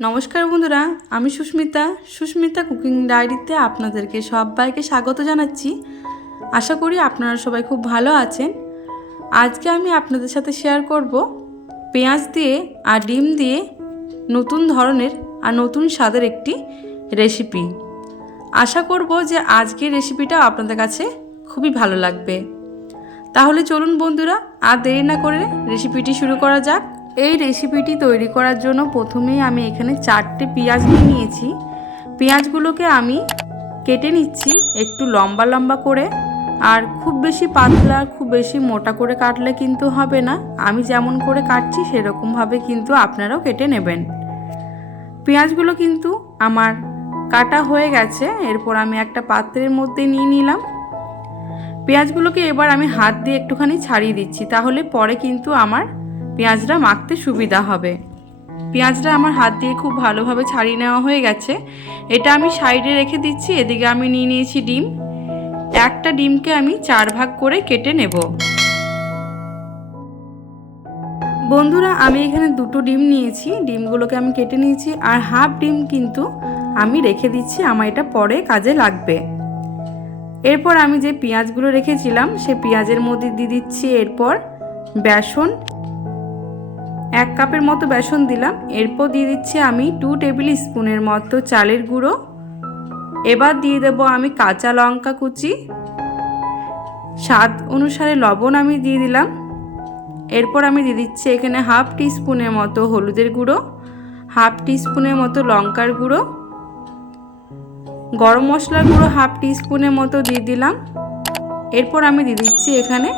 नमस्कार बंधुरा आमी सुष्मिता कुकिंग डायरीते आपनादेरके सबाइके स्वागत जानाच्छि। आशा करी आपनारा सबाई खूब भालो आछेन। आज के आमी आपनादेर साथे शेयर करब पेঁয়াজ दिए और डिम दिए नतून धरनेर और नतून स्वादेर एकटी रेसिपि। आशा करब जे आजकेर रेसिपिटा आपनादेर काछे खूबই भालो लागबे। ताहले चलुन बंधुरा आर देरी ना करे रेसिपिटी शुरू करा जाक। এই রেসিপিটি তৈরি করার জন্য প্রথমেই আমি এখানে 4টে পেঁয়াজ নিয়েছি। পেঁয়াজগুলোকে আমি কেটে নিচ্ছি একটু লম্বা লম্বা করে, আর খুব বেশি পাতলা খুব বেশি মোটা করে কাটলে কিন্তু হবে না। আমি যেমন করে কাটছি সেরকম ভাবে কিন্তু আপনারাও কেটে নেবেন। পেঁয়াজগুলো কিন্তু আমার কাটা হয়ে গেছে। এরপর আমি একটা পাত্রের মধ্যে নিয়ে নিলাম। পেঁয়াজগুলোকে এবার আমি হাত দিয়ে একটুখানি ছাড়িয়ে দিচ্ছি, তাহলে পরে কিন্তু আমার পেঁয়াজটা মাখতে সুবিধা হবে। পেঁয়াজটা আমার হাত দিয়ে খুব ভালোভাবে ছাড়িয়ে নেওয়া হয়ে গেছে। এটা আমি সাইডে রেখে দিচ্ছি। এদিকে আমি নিয়ে নিয়েছি ডিম। একটা ডিমকে আমি 4 ভাগ করে কেটে নেব। বন্ধুরা আমি এখানে 2টো ডিম নিয়েছি। ডিমগুলোকে আমি কেটে নিয়েছি, আর হাফ ডিম কিন্তু আমি রেখে দিচ্ছি, আমার এটা পরে কাজে লাগবে। এরপর আমি যে পেঁয়াজগুলো রেখেছিলাম সেই পেঁয়াজের মধ্যে দিয়ে দিচ্ছি এরপর বেসন। 1 কাপের মতো বেসন দিলাম। এরপর দিয়ে দিচ্ছি আমি 2 টেবিল স্পুনের মতো চালের গুঁড়ো। এবার দিয়ে দেব আমি কাঁচা লঙ্কা কুচি, স্বাদ অনুসারে লবণ আমি দিয়ে দিলাম। এরপর আমি দিয়ে দিচ্ছি এখানে হাফ টিস্পুনের মতো হলুদের গুঁড়ো, হাফ টিস্পুনের মতো লঙ্কার গুঁড়ো, গরম মশলার গুঁড়ো হাফ টিস্পুনের মতো দিয়ে দিলাম। এরপর আমি দিয়ে দিচ্ছি এখানে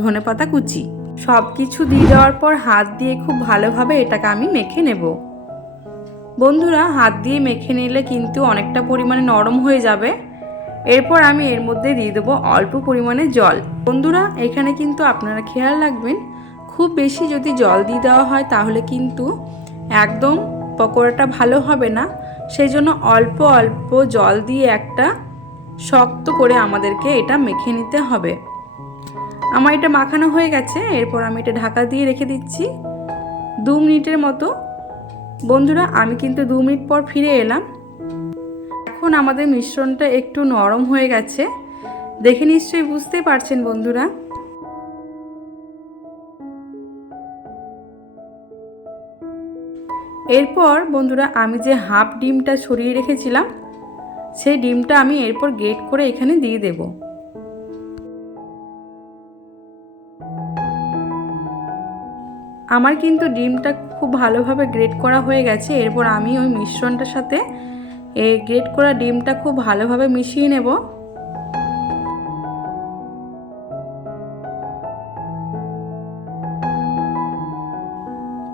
ধনেপাতা কুচি। সব কিছু দিয়ে দেওয়ার পর হাত দিয়ে খুব ভালোভাবে এটাকে আমি মেখে নেব। বন্ধুরা হাত দিয়ে মেখে নিলে কিন্তু অনেকটা পরিমাণে নরম হয়ে যাবে। এরপর আমি এর মধ্যে দিয়ে দেবো অল্প পরিমাণে জল। বন্ধুরা এখানে কিন্তু আপনারা খেয়াল রাখবেন, খুব বেশি যদি জল দিয়ে দেওয়া হয় তাহলে কিন্তু একদম পকোড়াটা ভালো হবে না। সেই জন্য অল্প অল্প জল দিয়ে একটা শক্ত করে আমাদেরকে এটা মেখে নিতে হবে। আমার এটা মাখানো হয়ে গেছে। এরপর আমি এটা ঢাকা দিয়ে রেখে দিচ্ছি 2 মিনিটের মতো। বন্ধুরা আমি কিন্তু 2 মিনিট পর ফিরে এলাম। এখন আমাদের মিশ্রণটা একটু নরম হয়ে গেছে, দেখে নিশ্চয়ই বুঝতে পারছেন বন্ধুরা। এরপর বন্ধুরা আমি যে হাফ ডিমটা ছড়িয়ে রেখেছিলাম সেই ডিমটা আমি এরপর গ্রেট করে এখানে দিয়ে দেব। আমার কিন্তু ডিমটা খুব ভালোভাবে গ্রেট করা হয়ে গেছে। এরপর আমি ওই মিশ্রণটার সাথে এই গ্রেট করা ডিমটা খুব ভালোভাবে মিশিয়ে নেব।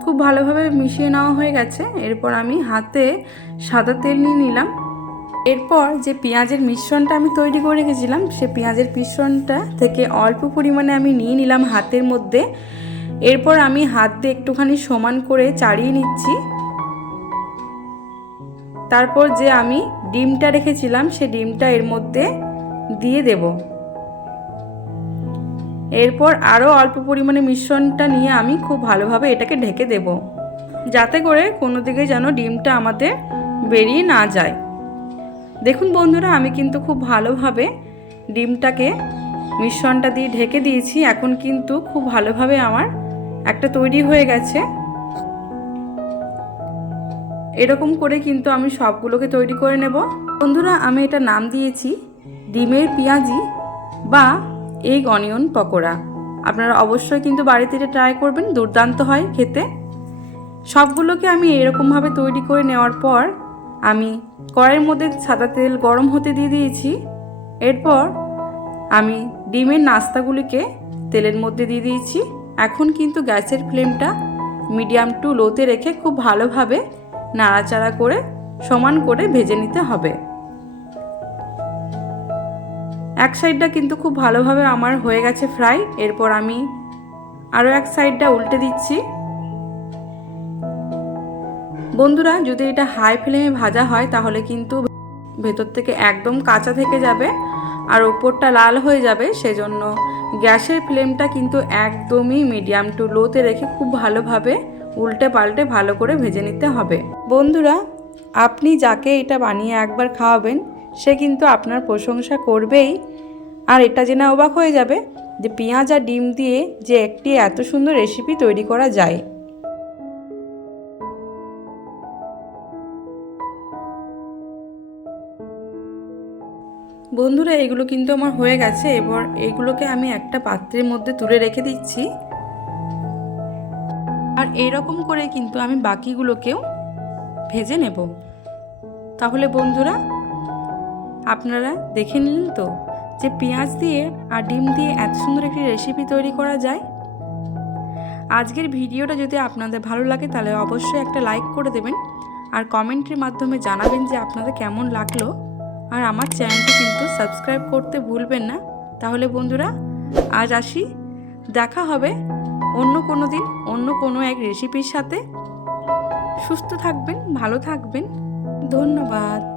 খুব ভালোভাবে মিশিয়ে নেওয়া হয়ে গেছে। এরপর আমি হাতে সাদা তেল নিয়ে নিলাম। এরপর যে পেঁয়াজের মিশ্রণটা আমি তৈরি করে রেখেছিলাম সে পেঁয়াজের মিশ্রণটা থেকে অল্প পরিমাণে আমি নিয়ে নিলাম হাতের মধ্যে। এরপর আমি হাত দিয়ে একটুখানি সমান করে চাড়িয়ে নিচ্ছি। তারপর যে আমি ডিমটা রেখেছিলাম সেই ডিমটা এর মধ্যে দিয়ে দেব। এরপর আরও অল্প পরিমাণে মিশ্রণটা নিয়ে আমি খুব ভালোভাবে এটাকে ঢেকে দেব, যাতে করে কোনো দিকে যেন ডিমটা আমাদের বেরিয়ে না যায়। দেখুন বন্ধুরা আমি কিন্তু খুব ভালোভাবে ডিমটাকে মিশ্রণটা দিয়ে ঢেকে দিয়েছি। এখন কিন্তু খুব ভালোভাবে আমার একটা তৈরি হয়ে গেছে। এরকম করে কিন্তু আমি সবগুলোকে তৈরি করে নেব। বন্ধুরা আমি এটা নাম দিয়েছি ডিমের পেঁয়াজি বা এগ অনিয়ন পকোড়া। আপনারা অবশ্যই কিন্তু বাড়িতে এটা ট্রাই করবেন, দুর্দান্ত হয় খেতে। সবগুলোকে আমি এরকমভাবে তৈরি করে নেওয়ার পর আমি কড়াইয়ের মধ্যে সাদা তেল গরম হতে দিয়ে দিয়েছি। এরপর আমি ডিমের নাস্তাগুলিকে তেলের মধ্যে দিয়ে দিয়েছি। এখন কিন্তু গ্যাসের ফ্লেমটা মিডিয়াম টু লোতে রেখে খুব ভালোভাবে নাড়াচাড়া করে সমান করে ভেজে নিতে হবে। এক সাইডটা কিন্তু খুব ভালোভাবে আমার হয়ে গেছে ফ্রাই। এরপর আমি আরও এক সাইডটা উল্টে দিচ্ছি। বন্ধুরা যদি এটা হাই ফ্লেমে ভাজা হয় তাহলে কিন্তু ভেতর থেকে একদম কাঁচা থেকে যাবে আর ওপরটা লাল হয়ে যাবে। সেজন্য গ্যাসের ফ্লেমটা কিন্তু একদমই মিডিয়াম টু লোতে রেখে খুব ভালোভাবে উল্টে পাল্টে ভালো করে ভেজে নিতে হবে। বন্ধুরা, আপনি যাকে এটা বানিয়ে একবার খাওয়াবেন সে কিন্তু আপনার প্রশংসা করবেই। আর এটা জেনে অবাক হয়ে যাবে যে পেঁয়াজ আর ডিম দিয়ে যে একটি এত সুন্দর রেসিপি তৈরি করা যায়। বন্ধুরা, এগুলো কিন্তু আমার হয়ে গেছে। এবার এইগুলোকে আমি একটা পাত্রের মধ্যে তুলে রেখে দিচ্ছি। আর এইরকম করে কিন্তু আমি বাকিগুলোকেও ভেজে নেব। তাহলে বন্ধুরা, আপনারা দেখে নিলেন তো যে পেঁয়াজ দিয়ে আর ডিম দিয়ে এত সুন্দর একটি রেসিপি তৈরি করা যায়। আজকের ভিডিওটা যদি আপনাদের ভালো লাগে তাহলে অবশ্যই একটা লাইক করে দেবেন আর কমেন্টের মাধ্যমে জানাবেন যে আপনাদের কেমন লাগলো। আর আমার চ্যানেলটি কিন্তু সাবস্ক্রাইব করতে ভুলবেন না। তাহলে বন্ধুরা, আজ আসি, দেখা হবে অন্য কোনো দিন অন্য কোনো এক রেসিপির সাথে। সুস্থ থাকবেন, ভালো থাকবেন, ধন্যবাদ।